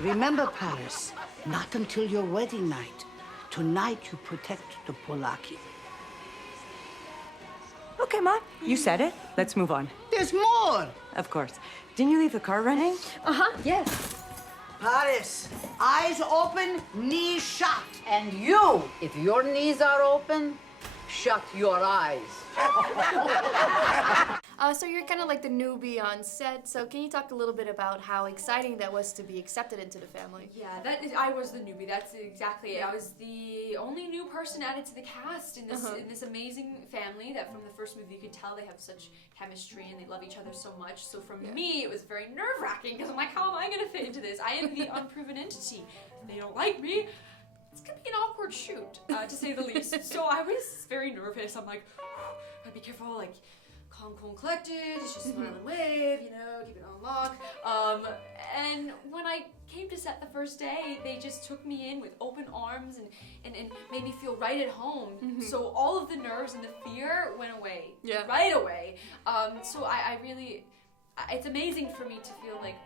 Remember, Paris, not until your wedding night. Tonight you protect the Polaki. Okay, Mom. You said it. Let's move on. There's more! Of course. Didn't you leave the car running? Yes. Paris, eyes open, knees shut. And you, if your knees are open, shut your eyes. So you're kind of like the newbie on set, so can you talk a little bit about how exciting that was to be accepted into the family? Yeah, I was the newbie. That's exactly it. I was the only new person added to the cast in this amazing family that from the first movie you could tell they have such chemistry and they love each other so much. So for me, it was very nerve-wracking because I'm like, how am I going to fit into this? I am the unproven entity. If they don't like me, it's going to be an awkward shoot, to say the least. So I was very nervous. I'm like, gotta be careful, like, calm, cool, and collected, just smile and wave, you know, keep it on lock. And when I came to set the first day, they just took me in with open arms and made me feel right at home. So all of the nerves and the fear went away, right away. So I really, it's amazing for me to feel like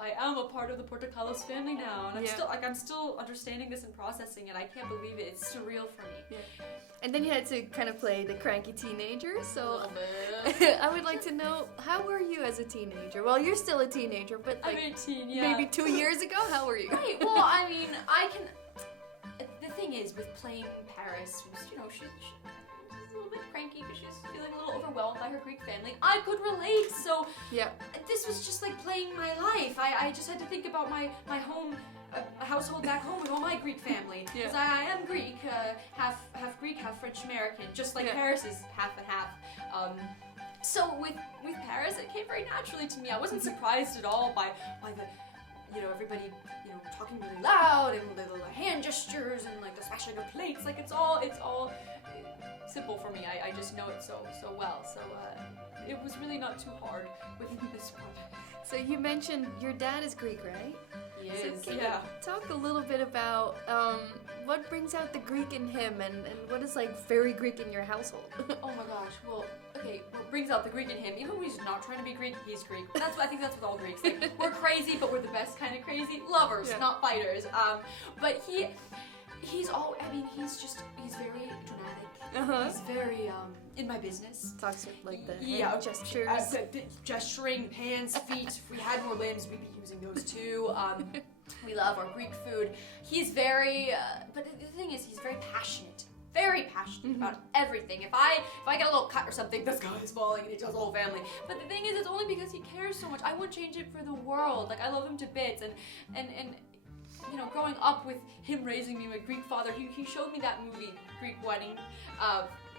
I am a part of the Portocalos family now, and I'm still understanding this and processing it. I can't believe it. It's surreal for me. Yeah. And then you had to kind of play the cranky teenager, so I would like to know, how were you as a teenager? Well, you're still a teenager, but like I'm 18, yeah. maybe 2 years ago, how were you? Right, well, I mean, the thing is, with playing Paris, you know, she's a little bit cranky because she's feeling a little overwhelmed by her Greek family. I could relate, so this was just like playing my life. I just had to think about my home, household back home with all my Greek family. Because I am Greek, half Greek, half French American, just like Paris is half and half. So with Paris, it came very naturally to me. I wasn't surprised at all by the, you know, everybody, you know, talking really loud and the little hand gestures and like the smashing of plates. Like it's all simple for me. I just know it so well. So it was really not too hard with this one. So you mentioned your dad is Greek, right? He So is, can you talk a little bit about what brings out the Greek in him and what is like very Greek in your household? Oh my gosh, well, okay, what brings out the Greek in him, even when he's not trying to be Greek, he's Greek. I think that's with all Greeks. Like, we're crazy, but we're the best kind of crazy. Lovers, not fighters. But he's very dramatic. He's very, in my business. Talks with like the hand gestures. Gesturing, hands, feet. If we had more limbs, we'd be using those too. We love our Greek food. He's very, but the thing is, he's very passionate. Very passionate about everything. If I get a little cut or something, the sky is falling and he tells the whole family. But the thing is, it's only because he cares so much. I wouldn't change it for the world. Like, I love him to bits, and you know, growing up with him raising me, my Greek father, he showed me that movie, Greek Wedding,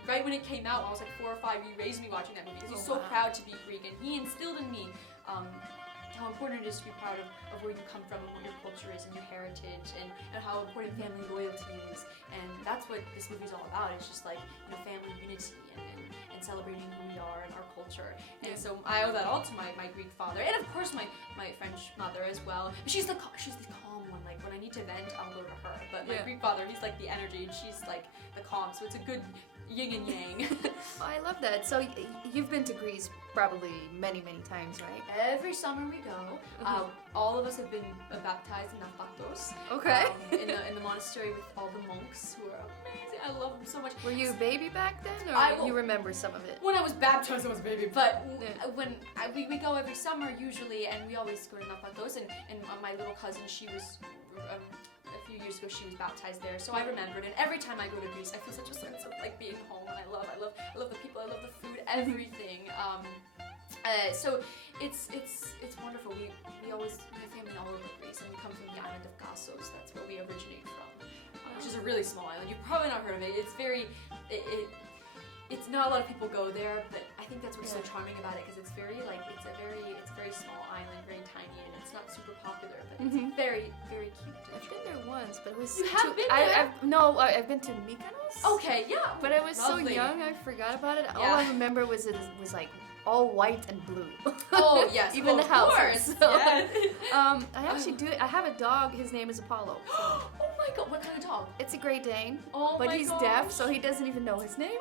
right when it came out. When I was like 4 or 5. He raised me watching that movie because he's so proud to be Greek, and he instilled in me how important it is to be proud of where you come from and what your culture is and your heritage, and how important family loyalty is. And that's what this movie's all about. It's just like, you know, family unity and celebrating who we are and our culture. And so I owe that all to my Greek father, and of course my French mother as well. She's the calm one. Like, when I need to vent, I'll go to her. But my Greek father, he's like the energy, and she's like the calm. So it's a good yin and yang. Oh, I love that. So you've been to Greece probably many times, right? Every summer we go. All of us have been baptized in Napatos. Okay. In the monastery with all the monks who are amazing. I love them so much. Were you a baby back then, or you remember some of it? When I was baptized, I was a baby. But we go every summer usually, and we always go to Napatos. And my little cousin, she was. A few years ago, she was baptized there, so I remembered. And every time I go to Greece, I feel such a sense of like being home. And I love the people, I love the food, everything. So it's wonderful. We always, my family all over Greece, and we come from the island of Kassos. That's where we originate from, which is a really small island. You've probably not heard of it. It's very, it's not a lot of people go there, but I think that's what's so charming about it, because it's very like it's a very small island, very tiny, and it's not super popular, but it's very cute. I've been there once, but it was You have been there? I've been to Mykonos. Okay, yeah. But I was Lovely. so young, I forgot about it. All Yeah. I remember was it was like all white and blue. Oh yes, Even the house. Course. So, Yes. I actually do. I have a dog. His name is Apollo. So Oh my god, what kind of dog? it's a Great Dane. Oh but my he's gosh. deaf, so he doesn't even know his name.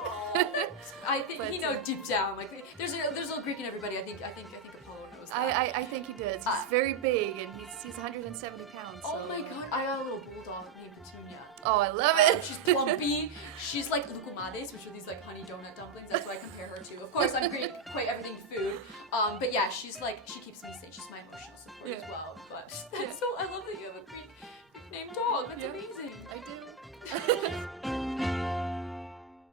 I think But, he knows deep down. Like there's a little Greek in everybody. I think Apollo knows I think he does. He's very big and he's 170 pounds. Oh so, my god, I got a little bulldog named Petunia. Oh, I love it. She's plumpy. She's like lukumades, which are these like honey donut dumplings. That's what I compare her to. Of course, I'm Greek, equate everything to food. But yeah, she's like, she keeps me sane. She's my emotional support as well. But that's so, I love that you have a Greek named dog. That's amazing. I do.